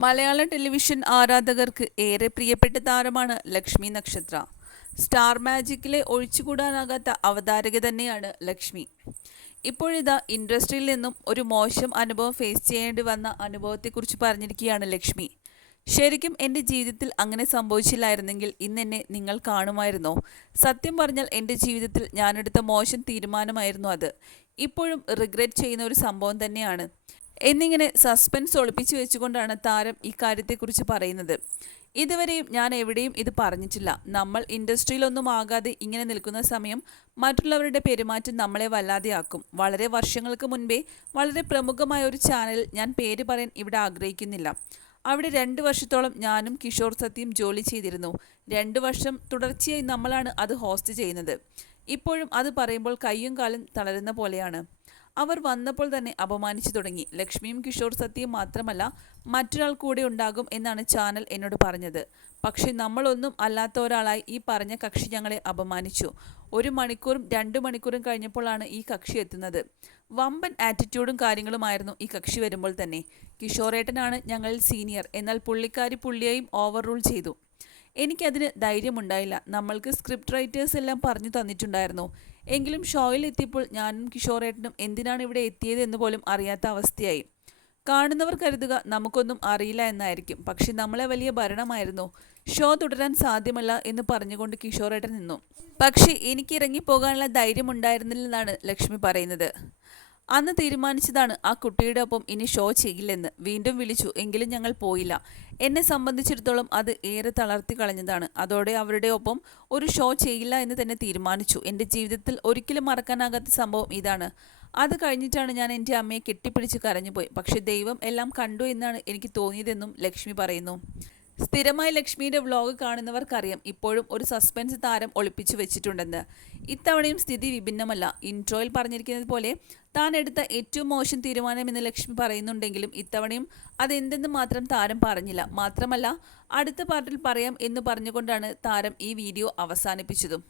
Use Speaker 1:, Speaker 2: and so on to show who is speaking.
Speaker 1: മലയാള television ആരാധകർക്ക് ഏറെ പ്രിയപ്പെട്ട താരമാണ് ലക്ഷ്മി നക്ഷത്ര. സ്റ്റാർ മാജിക്കിലെ ഒഴിച്ചുകൂടാനാകാത്ത അവതാരക തന്നെയാണ് ലക്ഷ്മി. ഇപ്പോഴിതാ ഇൻഡസ്ട്രിയിൽ നിന്നും ഒരു മോശം അനുഭവം ഫേസ് ചെയ്യേണ്ടി വന്ന അനുഭവത്തെക്കുറിച്ച് പറഞ്ഞിരിക്കുകയാണ് ലക്ഷ്മി. ശരിക്കും എന്റെ ജീവിതത്തിൽ അങ്ങനെ സംഭവിച്ചില്ലായിരുന്നെങ്കിൽ ഇന്ന് എന്നെ നിങ്ങൾ കാണുമായിരുന്നോ? സത്യം പറഞ്ഞാൽ എന്റെ ജീവിതത്തിൽ ഞാനെടുത്ത മോശം തീരുമാനമായിരുന്നു അത്. ഇപ്പോഴും റിഗ്രറ്റ് ചെയ്യുന്ന ഒരു സംഭവം തന്നെയാണ്. എന്നിങ്ങനെ സസ്പെൻസ് ഒളിപ്പിച്ചു വെച്ചുകൊണ്ടാണ് താരം ഇക്കാര്യത്തെക്കുറിച്ച് പറയുന്നത്. ഇതുവരെയും ഞാൻ എവിടെയും ഇത് പറഞ്ഞിട്ടില്ല. നമ്മൾ ഇൻഡസ്ട്രിയിലൊന്നും ആകാതെ ഇങ്ങനെ നിൽക്കുന്ന സമയം മറ്റുള്ളവരുടെ പെരുമാറ്റം നമ്മളെ വല്ലാതെയാക്കും. വളരെ വർഷങ്ങൾക്ക് മുൻപേ വളരെ പ്രമുഖമായ ഒരു ചാനൽ ഞാൻ പേര് പറയാൻ ഇവിടെ ആഗ്രഹിക്കുന്നില്ല. അവിടെ രണ്ട് വർഷത്തോളം ഞാനും കിഷോർ സത്യം ജോലി ചെയ്തിരുന്നു. രണ്ട് വർഷം തുടർച്ചയായി നമ്മളാണ് അത് ഹോസ്റ്റ് ചെയ്യുന്നത്. ഇപ്പോഴും അത് പറയുമ്പോൾ കയ്യും കാലും തളരുന്ന പോലെയാണ്. അവർ വന്നപ്പോൾ തന്നെ അപമാനിച്ചു തുടങ്ങി. ലക്ഷ്മിയും കിഷോർ സത്യയും മാത്രമല്ല മറ്റൊരാൾ കൂടെ ഉണ്ടാകും എന്നാണ് ചാനൽ എന്നോട് പറഞ്ഞത്. പക്ഷേ നമ്മളൊന്നും അല്ലാത്ത ഒരാളായി ഈ പറഞ്ഞ കക്ഷി ഞങ്ങളെ അപമാനിച്ചു. ഒരു മണിക്കൂറും രണ്ട് മണിക്കൂറും കഴിഞ്ഞപ്പോഴാണ് ഈ കക്ഷി എത്തുന്നത്. വമ്പൻ ആറ്റിറ്റ്യൂഡും കാര്യങ്ങളുമായിരുന്നു ഈ കക്ഷി വരുമ്പോൾ തന്നെ. കിഷോറേട്ടനാണ് ഞങ്ങളിൽ സീനിയർ എന്നാൽ പുള്ളിക്കാരി പുള്ളിയെയും ഓവർ റൂൾ ചെയ്തു. എനിക്കതിന് ധൈര്യമുണ്ടായില്ല. നമ്മൾക്ക് സ്ക്രിപ്റ്റ് റൈറ്റേഴ്സ് എല്ലാം പറഞ്ഞു തന്നിട്ടുണ്ടായിരുന്നു. എങ്കിലും ഷോയിൽ എത്തിയപ്പോൾ ഞാനും കിഷോറേട്ടനും എന്തിനാണ് ഇവിടെ എത്തിയത് എന്ന് പോലും അറിയാത്ത അവസ്ഥയായി. കാണുന്നവർ കരുതുക നമുക്കൊന്നും അറിയില്ല എന്നായിരിക്കും. പക്ഷെ നമ്മളെ വലിയ ഭരണമായിരുന്നു. ഷോ തുടരാൻ സാധ്യമല്ല എന്ന് പറഞ്ഞുകൊണ്ട് കിഷോറേട്ടൻ നിന്നു. പക്ഷേ എനിക്ക് ഇറങ്ങിപ്പോകാനുള്ള ധൈര്യം ഉണ്ടായിരുന്നില്ലെന്നാണ് ലക്ഷ്മി പറയുന്നത്. അന്ന് തീരുമാനിച്ചതാണ് ആ കുട്ടിയുടെ ഒപ്പം ഇനി ഷോ ചെയ്യില്ലെന്ന്. വീണ്ടും വിളിച്ചു എങ്കിലും ഞങ്ങൾ പോയില്ല. എന്നെ സംബന്ധിച്ചിടത്തോളം അത് ഏറെ തളർത്തി കളഞ്ഞതാണ്. അതോടെ അവരുടെ ഒപ്പം ഒരു ഷോ ചെയ്യില്ല എന്ന് തന്നെ തീരുമാനിച്ചു. എന്റെ ജീവിതത്തിൽ ഒരിക്കലും മറക്കാനാകാത്ത സംഭവം ഇതാണ്. അത് കഴിഞ്ഞിട്ടാണ് ഞാൻ എന്റെ അമ്മയെ കെട്ടിപ്പിടിച്ച് കരഞ്ഞുപോയി പക്ഷേ ദൈവം എല്ലാം കണ്ടു എന്നാണ് എനിക്ക് തോന്നിയതെന്നും ലക്ഷ്മി പറയുന്നു. സ്ഥിരമായി ലക്ഷ്മിയുടെ വ്ലോഗ് കാണുന്നവർക്കറിയാം ഇപ്പോഴും ഒരു സസ്പെൻസ് താരം ഒളിപ്പിച്ചു വെച്ചിട്ടുണ്ടെന്ന്. ഇത്തവണയും സ്ഥിതി വിഭിന്നമല്ല. ഇൻട്രോയിൽ പറഞ്ഞിരിക്കുന്നത് പോലെ താൻ എടുത്ത ഏറ്റവും മോശം തീരുമാനമെന്ന് ലക്ഷ്മി പറയുന്നുണ്ടെങ്കിലും ഇത്തവണയും അതെന്തെന്ന് മാത്രം താരം പറഞ്ഞില്ല. മാത്രമല്ല അടുത്ത പാർട്ടിൽ പറയാം എന്ന് പറഞ്ഞുകൊണ്ടാണ് താരം ഈ വീഡിയോ അവസാനിപ്പിച്ചതും.